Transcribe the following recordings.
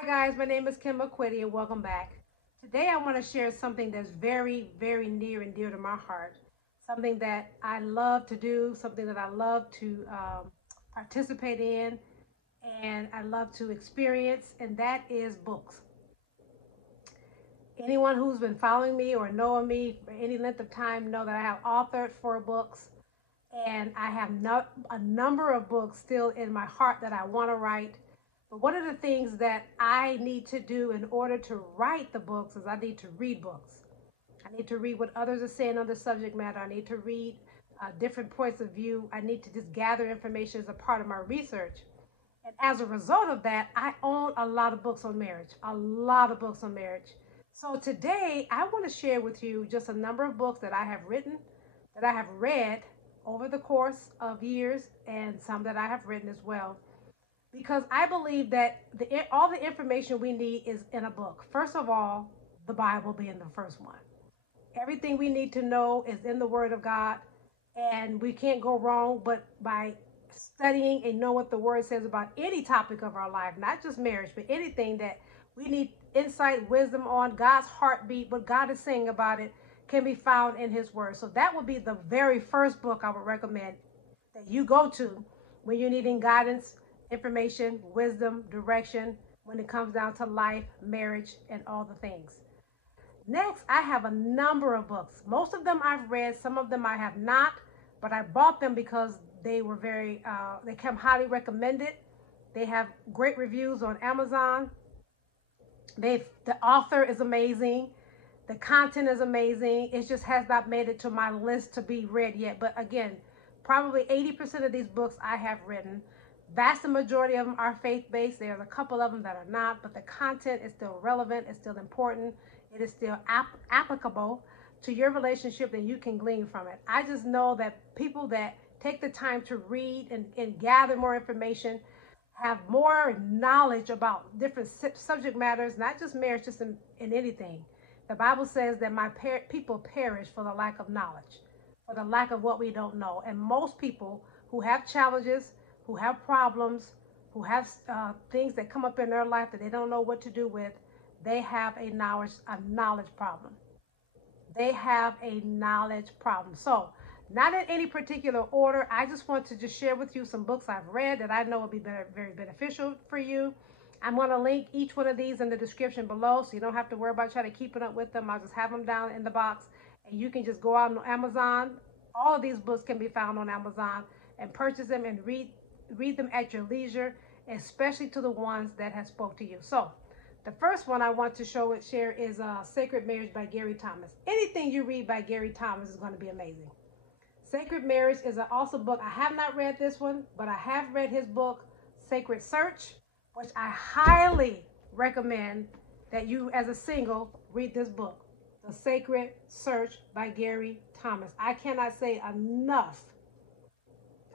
Hi guys, my name is Kim McQuitty and welcome back. Today I want to share something that's very, very near and dear to my heart. Something that I love to do, something that I love to participate in, and I love to experience, and that is books. Anyone who's been following me or knowing me for any length of time know that I have authored 4 books, and I have a number of books still in my heart that I want to write. But one of the things that I need to do in order to write the books is I need to read books. I need to read what others are saying on the subject matter. I need to read different points of view. I need to just gather information as a part of my research. And as a result of that, I own a lot of books on marriage, a lot of books on marriage. So today, I want to share with you just a number of books that I have written, that I have read over the course of years, and some that I have written as well, because I believe that all the information we need is in a book. First of all, the Bible being the first one. Everything we need to know is in the Word of God, and we can't go wrong but by studying and know what the Word says about any topic of our life, not just marriage, but anything that we need insight, wisdom on, God's heartbeat, what God is saying about it can be found in His Word. So that would be the very first book I would recommend that you go to when you're needing guidance, information, wisdom, direction when it comes down to life, marriage, and all the things. Next, I have a number of books. Most of them I've read, some of them I have not, but I bought them because they were they come highly recommended. They have great reviews on Amazon. The author is amazing. The content is amazing. It just has not made it to my list to be read yet. But again, probably 80% of these books I have written. Vast majority of them are faith-based. There's a couple of them that are not, but the content is still relevant. It's still important. It is still applicable to your relationship, and you can glean from it. I just know that people that take the time to read and gather more information have more knowledge about different subject matters, not just marriage, just in anything. The Bible says that people perish for the lack of knowledge, for the lack of what we don't know. And most people who have challenges, who have problems, who have things that come up in their life that they don't know what to do with, they have a knowledge problem. They have a knowledge problem. So, not in any particular order. I just want to just share with you some books I've read that I know will be very beneficial for you. I'm going to link each one of these in the description below, so you don't have to worry about trying to keep up with them. I'll just have them down in the box, and you can just go out on Amazon. All of these books can be found on Amazon, and purchase them and read them at your leisure, especially to the ones that have spoke to you. So, the first one I want to share is Sacred Marriage by Gary Thomas. Anything you read by Gary Thomas is going to be amazing. Sacred Marriage is an awesome book. I have not read this one, but I have read his book, Sacred Search, which I highly recommend that you, as a single, read this book, The Sacred Search by Gary Thomas. I cannot say enough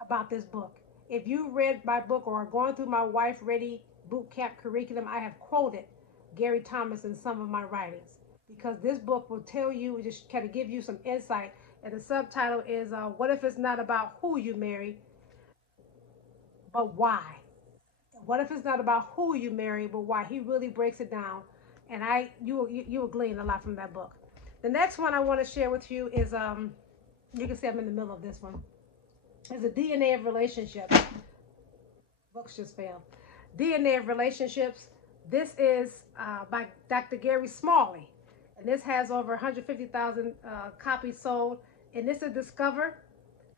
about this book. If you read my book or are going through my Wife Ready boot camp curriculum, I have quoted Gary Thomas in some of my writings, because this book will tell you, just kind of give you some insight. And the subtitle is What If It's Not About Who You Marry, but Why? What if it's not about who you marry, but why? He really breaks it down, and you will glean a lot from that book. The next one I want to share with you is you can see I'm in the middle of this one. It's a DNA of Relationships. Books just failed. DNA of Relationships. This is by Dr. Gary Smalley, and this has over 150,000 copies sold. And this is Discover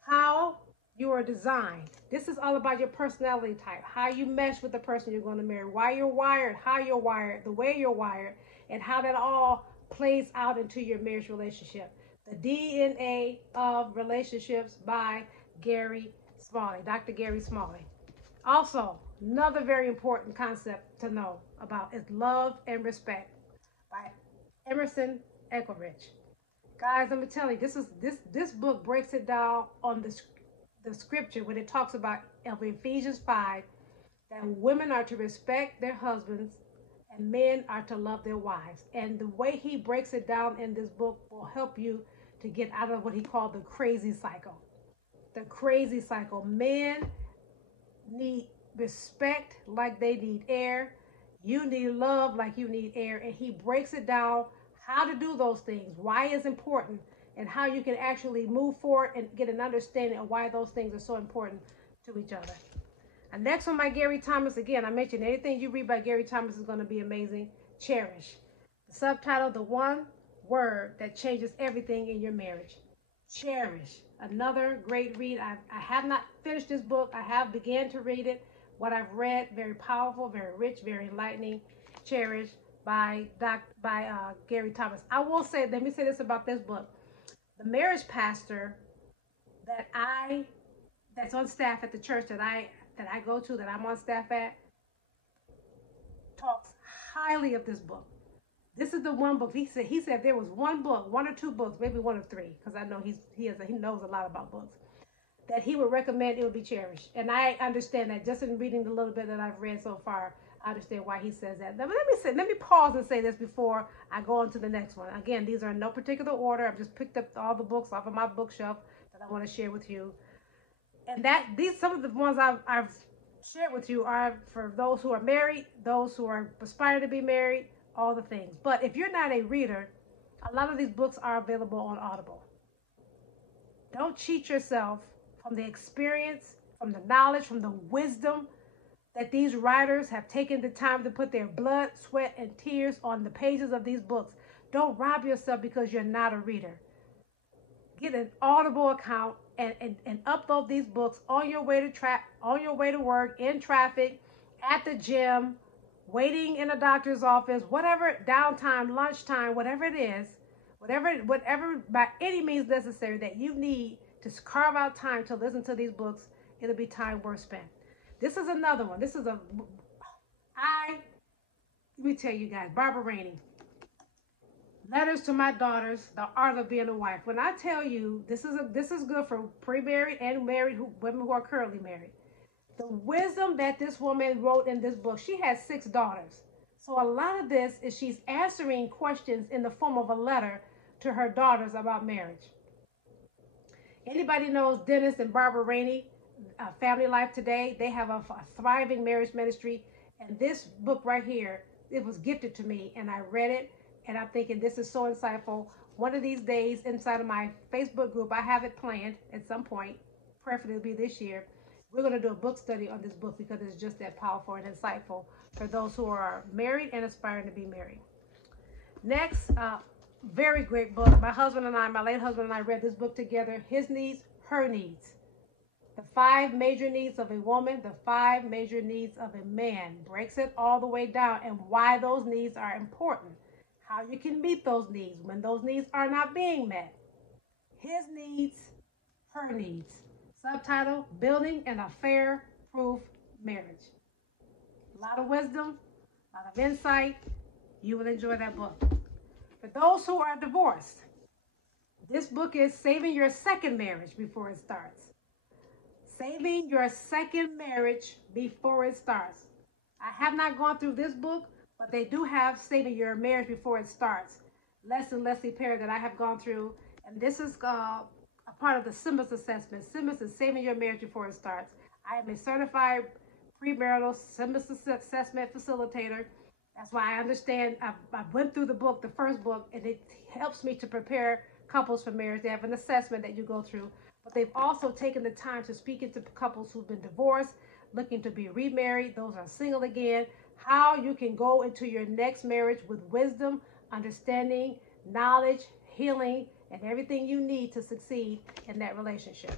How You Are Designed. This is all about your personality type, how you mesh with the person you're going to marry, why you're wired, how you're wired, the way you're wired, and how that all plays out into your marriage relationship. The DNA of Relationships by Gary Smalley, Dr. Gary Smalley. Also, another very important concept to know about is Love and Respect by Emerson, Eggerich. Guys, let me tell you, this book breaks it down on the scripture when it talks about Ephesians 5 that women are to respect their husbands and men are to love their wives. And the way he breaks it down in this book will help you to get out of what he called the crazy cycle. The crazy cycle. Men need respect like they need air. You need love like you need air. And he breaks it down how to do those things, why it's important, and how you can actually move forward and get an understanding of why those things are so important to each other. And next one by Gary Thomas. Again, I mentioned anything you read by Gary Thomas is going to be amazing. Cherish. The subtitle, The One Word That Changes Everything in Your Marriage. Cherish. Another great read. I have not finished this book. I have began to read it. What I've read, very powerful, very rich, very enlightening. Cherish by Gary Thomas. I will say, let me say this about this book. The marriage pastor that's on staff at the church that I go to, that I'm on staff at, talks highly of this book. This is the one book. He said if there was one book, one or two books, maybe one or three, because I know he knows a lot about books, that he would recommend, it would be Cherish. And I understand that just in reading the little bit that I've read so far. I understand why he says that. But let me pause and say this before I go on to the next one. Again, these are in no particular order. I've just picked up all the books off of my bookshelf that I want to share with you. And some of the ones I've shared with you are for those who are married, those who are aspiring to be married, all the things. But if you're not a reader, a lot of these books are available on Audible. Don't cheat yourself from the experience, from the knowledge, from the wisdom that these writers have taken the time to put their blood, sweat, and tears on the pages of these books. Don't rob yourself because you're not a reader. Get an Audible account and upload these books on your way to work, in traffic, at the gym, waiting in a doctor's office, whatever, downtime, lunchtime, whatever it is, whatever by any means necessary that you need to carve out time to listen to these books, it'll be time worth spent. This is another one. Let me tell you guys, Barbara Rainey. Letters to My Daughters, The Art of Being a Wife. When I tell you, this is good for pre-married and married women who are currently married. The wisdom that this woman wrote in this book, she has 6 daughters. So a lot of this is she's answering questions in the form of a letter to her daughters about marriage. Anybody knows Dennis and Barbara Rainey, Family Life Today? They have a thriving marriage ministry. And this book right here, it was gifted to me, and I read it, and I'm thinking this is so insightful. One of these days inside of my Facebook group, I have it planned at some point, preferably it'll be this year. We're going to do a book study on this book because it's just that powerful and insightful for those who are married and aspiring to be married. Next, very great book. My late husband and I read this book together. His Needs, Her Needs. The 5 major needs of a woman, the 5 major needs of a man. Breaks it all the way down and why those needs are important. How you can meet those needs when those needs are not being met. His Needs, Her Needs. Subtitle, Building an Affair-Proof Marriage. A lot of wisdom, a lot of insight. You will enjoy that book. For those who are divorced, this book is Saving Your Second Marriage Before It Starts. Saving Your Second Marriage Before It Starts. I have not gone through this book, but they do have Saving Your Marriage Before It Starts. Leslie Parrott that I have gone through, and this is a part of the Simmons assessment. Simmons is Saving Your Marriage Before It Starts. I am a certified premarital Simmons assessment facilitator. That's why I understand. I went through the book, the first book, and it helps me to prepare couples for marriage. They have an assessment that you go through, but they've also taken the time to speak into couples who've been divorced, looking to be remarried, those are single again, how you can go into your next marriage with wisdom, understanding, knowledge, healing, and everything you need to succeed in that relationship.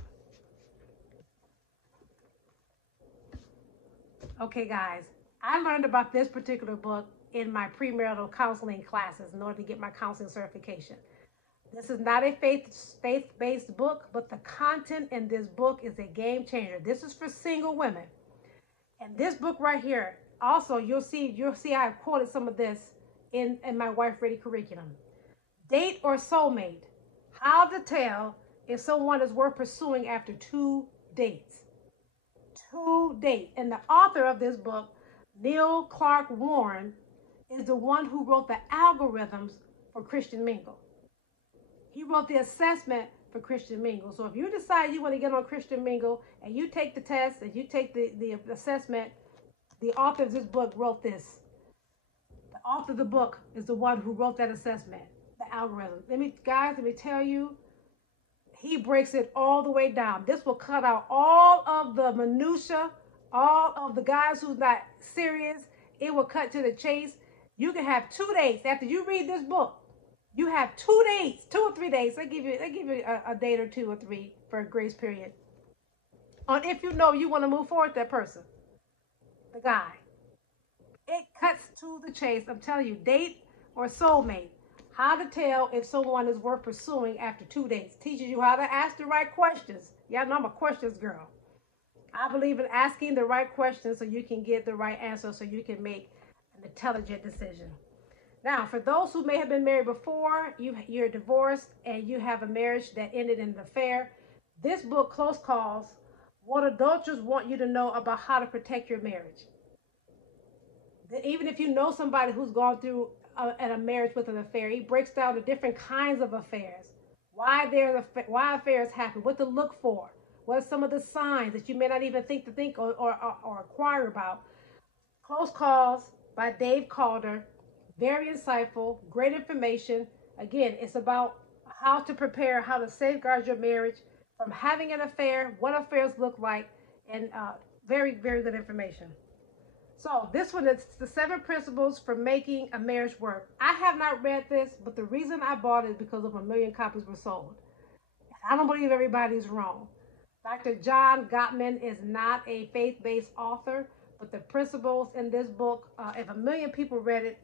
Okay, guys, I learned about this particular book in my premarital counseling classes in order to get my counseling certification. This is not a faith-based book, but the content in this book is a game changer. This is for single women. And this book right here, also, you'll see I've quoted some of this in my Wife Ready curriculum. Date or soulmate. How to tell if someone is worth pursuing after 2 dates. 2 dates. And the author of this book, Neil Clark Warren, is the one who wrote the algorithms for Christian Mingle. He wrote the assessment for Christian Mingle. So if you decide you want to get on Christian Mingle and you take the test and you take the assessment, the author of this book wrote this. author of the book is the one who wrote that assessment, the algorithm. Let me tell you, he breaks it all the way down. This will cut out all of the minutia, all of the guys who's not serious. It will cut to the chase. You can have 2 days after you read this book. You have 2 days, 2 or 3 days. They give you a date or 2 or 3 for a grace period on if you know you want to move forward with that person, the guy. It cuts to the chase. I'm telling you, date or soulmate. How to tell if someone is worth pursuing after 2 days. Teaches you how to ask the right questions. Y'all know I'm a questions girl. I believe in asking the right questions so you can get the right answer, so you can make an intelligent decision. Now, for those who may have been married before, you're divorced and you have a marriage that ended in an affair, this book, Close Calls, what adulterers want you to know about how to protect your marriage. Even if you know somebody who's gone through a marriage with an affair, he breaks down the different kinds of affairs, why affairs happen, what to look for, what are some of the signs that you may not even think or inquire about. Close Calls by Dave Calder. Very insightful, great information. Again, it's about how to prepare, how to safeguard your marriage from having an affair, what affairs look like, and very, very good information. So this one is the 7 principles for making a marriage work. I have not read this, but the reason I bought it is because of 1 million copies were sold. I don't believe everybody's wrong. Dr. John Gottman is not a faith-based author, but the principles in this book, if 1 million people read it,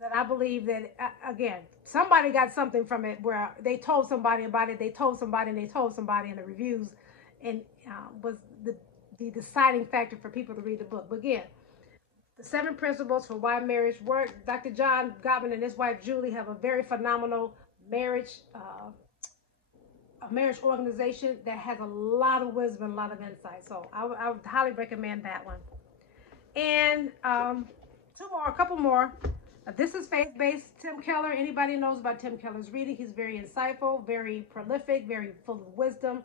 that I believe that, again, somebody got something from it where they told somebody about it, they told somebody, and they told somebody in the reviews, and was the deciding factor for people to read the book. But again, the 7 principles for why marriage works. Dr. John Gottman and his wife, Julie, have a very phenomenal marriage organization that has a lot of wisdom and a lot of insight. So I would highly recommend that one. And a couple more. This is faith-based. Tim Keller. Anybody knows about Tim Keller's reading? He's very insightful, very prolific, very full of wisdom.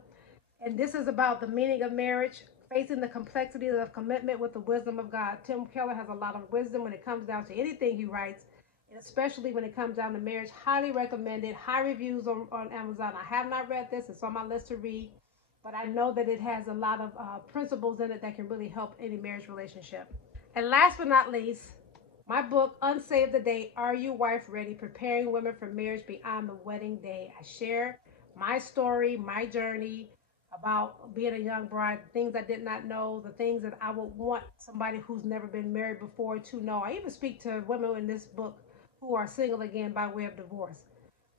And this is about the meaning of marriage, facing the complexities of commitment with the wisdom of God. Tim Keller has a lot of wisdom when it comes down to anything he writes, and especially when it comes down to marriage. Highly recommended. High reviews on Amazon. I have not read this. It's on my list to read, but I know that it has a lot of principles in it that can really help any marriage relationship. And last but not least, my book, Unsave the Date, Are You Wife Ready? Preparing Women for Marriage Beyond the Wedding Day. I share my story, my journey about being a young bride, things I did not know, the things that I would want somebody who's never been married before to know. I even speak to women in this book who are single again by way of divorce.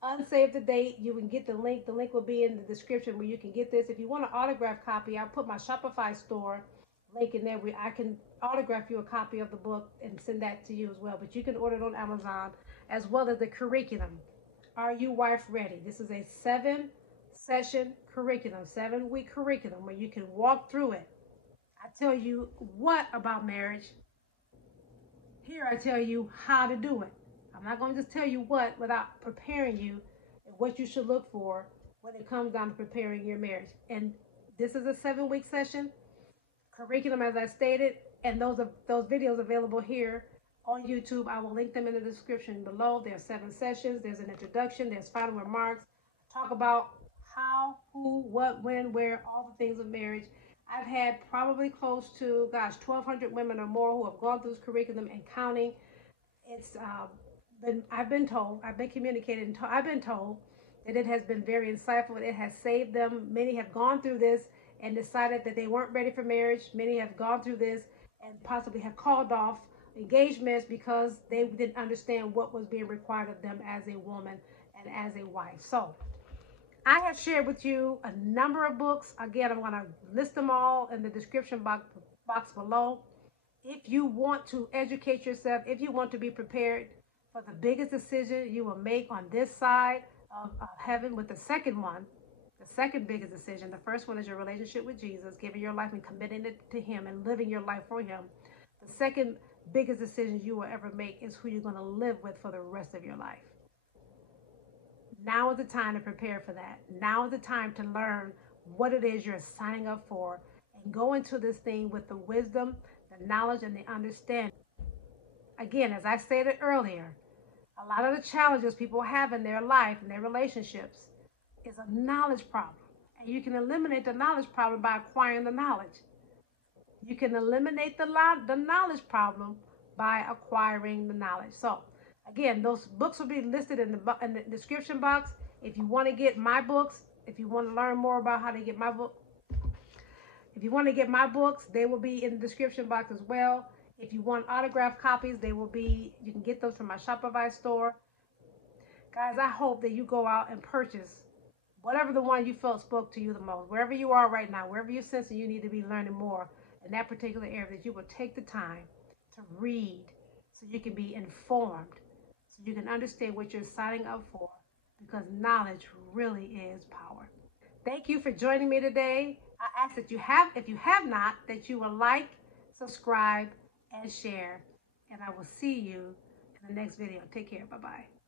Unsave the Date, you can get the link. The link will be in the description where you can get this. If you want an autograph copy, I'll put my Shopify store link in there where I can autograph you a copy of the book and send that to you as well. But you can order it on Amazon, as well as the curriculum. Are You Wife Ready? This is a 7-session curriculum, 7-week curriculum where you can walk through it. I tell you what about marriage. Here I tell you how to do it. I'm not going to just tell you what without preparing you and what you should look for when it comes down to preparing your marriage. And this is a 7-week session curriculum, as I stated, and those videos available here on YouTube. I will link them in the description below. There are 7 sessions. There's an introduction. There's final remarks. Talk about how, who, what, when, where, all the things of marriage. I've had probably close to, 1,200 women or more who have gone through this curriculum and counting. It's I've been told that it has been very insightful. It has saved them. Many have gone through this and decided that they weren't ready for marriage. Many have gone through this and possibly have called off engagements because they didn't understand what was being required of them as a woman and as a wife. So I have shared with you a number of books. Again, I'm going to list them all in the description box below. If you want to educate yourself, if you want to be prepared for the biggest decision you will make on this side of heaven, with the second biggest decision. The first one is your relationship with Jesus, giving your life and committing it to Him and living your life for Him. The second biggest decision you will ever make is who you're going to live with for the rest of your life. Now is the time to prepare for that. Now is the time to learn what it is you're signing up for and go into this thing with the wisdom, the knowledge, and the understanding. again, as I stated earlier, a lot of the challenges people have in their life and their relationships is a knowledge problem. And you can eliminate the knowledge problem by acquiring the knowledge. You can eliminate the knowledge problem by acquiring the knowledge. So, again, those books will be listed in the description box. If you want to get my books, if you want to learn more about how to get my book, if you want to get my books, they will be in the description box as well. If you want autographed copies, you can get those from my Shopify store. Guys, I hope that you go out and purchase whatever the one you felt spoke to you the most. Wherever you are right now, wherever you're sensing you need to be learning more in that particular area, that you will take the time to read so you can be informed, so you can understand what you're signing up for, because knowledge really is power. Thank you for joining me today. I ask that if you have not, that you will like, subscribe, and share. And I will see you in the next video. Take care. Bye-bye.